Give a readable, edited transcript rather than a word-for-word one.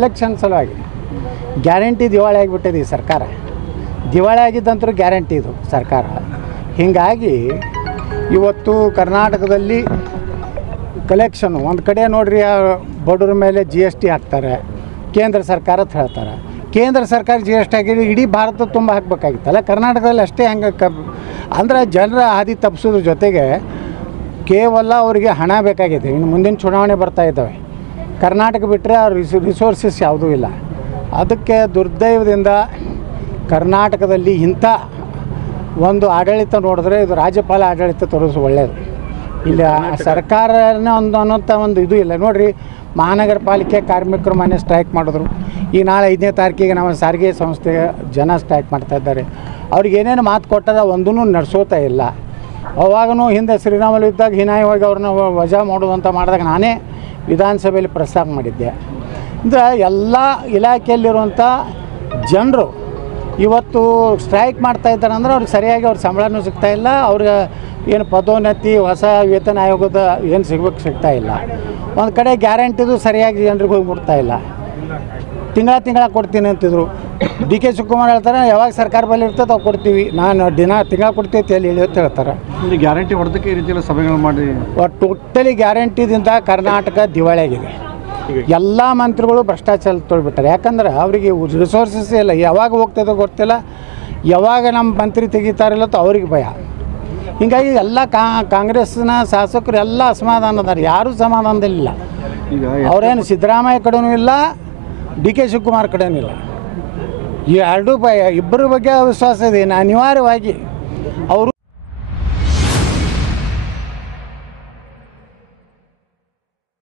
Election ಸಲುವಾಗಿ guarantee ದಿವಾಳಿ ಆಗಿಬಿಟ್ಟಿದೆ ಈ ಸರ್ಕಾರ. ದಿವಾಳಿ ಆಗಿದ್ದಂತರೂ ಗ್ಯಾರಂಟಿ ಇದು ಸರ್ಕಾರ. ಹೀಗಾಗಿ ಇವತ್ತು ಕರ್ನಾಟಕದಲ್ಲಿ ಕಲೆಕ್ಷನು ಒಂದು ಕಡೆ ನೋಡ್ರಿ, ಬಡವ್ರ ಮೇಲೆ GST ಹಾಕ್ತಾರೆ, ಕೇಂದ್ರ ಸರ್ಕಾರ ಅಂತ ಹೇಳ್ತಾರೆ. ಕೇಂದ್ರ ಸರ್ಕಾರ GST ಹಾಕಿದ್ರೆ ಇಡೀ ಭಾರತ ತುಂಬ ಹಾಕಬೇಕಾಗಿತ್ತಲ್ಲ, ಕರ್ನಾಟಕದಲ್ಲಿ ಅಷ್ಟೇ ಹಂಗೆ ಅಂದರೆ ಜನರ ಹಾದಿ ತಪ್ಪಿಸೋದ್ರ ಜೊತೆಗೆ ಕೇವಲ ಅವರಿಗೆ ಹಣ ಬೇಕಾಗಿದೆ. ಇನ್ನು ಮುಂದಿನ ಚುನಾವಣೆ ಬರ್ತಾ ಇದ್ದಾವೆ, ಕರ್ನಾಟಕ ಬಿಟ್ಟರೆ ರಿಸೋರ್ಸಸ್ ಯಾವುದೂ ಇಲ್ಲ. ಅದಕ್ಕೆ ದುರ್ದೈವದಿಂದ ಕರ್ನಾಟಕದಲ್ಲಿ ಇಂಥ ಒಂದು ಆಡಳಿತ ನೋಡಿದ್ರೆ ಇದು ರಾಜ್ಯಪಾಲ ಆಡಳಿತ ತೋರಿಸು ಒಳ್ಳೆಯದು. ಇಲ್ಲಿ ಸರ್ಕಾರನೇ ಅನ್ನೋಂಥ ಒಂದು ಇದು ಇಲ್ಲ. ನೋಡಿರಿ, ಮಹಾನಗರ ಪಾಲಿಕೆ ಕಾರ್ಮಿಕರು ಮೊನ್ನೆ ಸ್ಟ್ರೈಕ್ ಮಾಡಿದ್ರು. ಈ ನಾಳೆ 5ನೇ ತಾರೀಕಿಗೆ ನಮ್ಮ ಸಾರಿಗೆ ಸಂಸ್ಥೆ ಜನ ಸ್ಟ್ರೈಕ್ ಮಾಡ್ತಾಯಿದ್ದಾರೆ. ಅವ್ರಿಗೆ ಏನೇನು ಮಾತು ಕೊಟ್ಟದ ಒಂದೂ ನಡೆಸೋತಾ ಇಲ್ಲ. ಅವಾಗೂ ಹಿಂದೆ ಶ್ರೀರಾಮುಲು ಇದ್ದಾಗ ಹೀನಾಯವಾಗಿ ಅವ್ರನ್ನ ವಜಾ ಮಾಡೋದಂತ ಮಾಡಿದಾಗ ನಾನೇ ವಿಧಾನಸಭೆಯಲ್ಲಿ ಪ್ರಸ್ತಾಪ ಮಾಡಿದ್ದೆ. ಅಂದರೆ ಎಲ್ಲ ಇಲಾಖೆಯಲ್ಲಿರುವಂಥ ಜನರು ಇವತ್ತು ಸ್ಟ್ರೈಕ್ ಮಾಡ್ತಾಯಿದ್ದಾರೆ ಅಂದರೆ ಅವ್ರಿಗೆ ಸರಿಯಾಗಿ ಅವ್ರ ಸಂಬಳನೂ ಸಿಗ್ತಾಯಿಲ್ಲ, ಅವ್ರಿಗೆ ಏನು ಪದೋನ್ನತಿ ಹೊಸ ವೇತನ ಆಯೋಗದ ಏನು ಸಿಗ್ತಾ ಇಲ್ಲ. ಒಂದು ಕಡೆ ಗ್ಯಾರಂಟಿದು ಸರಿಯಾಗಿ ಜನರಿಗೆ ಹೋಗಿ ಮುಟ್ತಾಯಿಲ್ಲ. ತಿಂಗಳ ಕೊಡ್ತೀನಿ ಅಂತಿದ್ರು. DK ಶಿವಕುಮಾರ್ ಹೇಳ್ತಾರೆ, ಯಾವಾಗ ಸರ್ಕಾರ ಬಳಿ ಇರ್ತದೆ ಅವು ಕೊಡ್ತೀವಿ, ನಾನು ತಿಂಗಳ ಕೊಡ್ತೀವಿ ಅಂತ ಹೇಳಿ ಅಂತ ಹೇಳ್ತಾರೆ. ಗ್ಯಾರಂಟಿ ಹೊಡೆದಕ್ಕೆ ಈ ರೀತಿಯೆಲ್ಲ ಸಭೆಗಳು ಮಾಡಿ ಟೋಟಲಿ ಗ್ಯಾರಂಟಿದಿಂದ ಕರ್ನಾಟಕ ದಿವಾಳಿಯಾಗಿದೆ. ಎಲ್ಲ ಮಂತ್ರಿಗಳು ಭ್ರಷ್ಟಾಚಾರ ತೊಳ್ಬಿಟ್ಟಾರೆ. ಯಾಕಂದ್ರೆ ಅವರಿಗೆ ರಿಸೋರ್ಸಸ್ ಇಲ್ಲ, ಯಾವಾಗ ಹೋಗ್ತದೋ ಗೊತ್ತಿಲ್ಲ, ಯಾವಾಗ ನಮ್ಮ ಮಂತ್ರಿ ತೆಗಿತಾರಿಲ್ಲ ಅಂತ ಅವ್ರಿಗೆ ಭಯ. ಹೀಗಾಗಿ ಎಲ್ಲ ಕಾಂಗ್ರೆಸ್ನ ಶಾಸಕರು ಎಲ್ಲ ಅಸಮಾಧಾನದಾರ, ಯಾರೂ ಸಮಾಧಾನದಲ್ಲಿಲ್ಲ. ಅವರೇನು ಸಿದ್ದರಾಮಯ್ಯ ಕಡೆನೂ ಇಲ್ಲ, DK ಶಿವಕುಮಾರ್ ಕಡೆನೂ ಇಲ್ಲ. ಈ ಇಬ್ಬರ ಬಗ್ಗೆ ವಿಶ್ವಾಸ ಇದೆ. ಅನಿವಾರ್ಯವಾಗಿ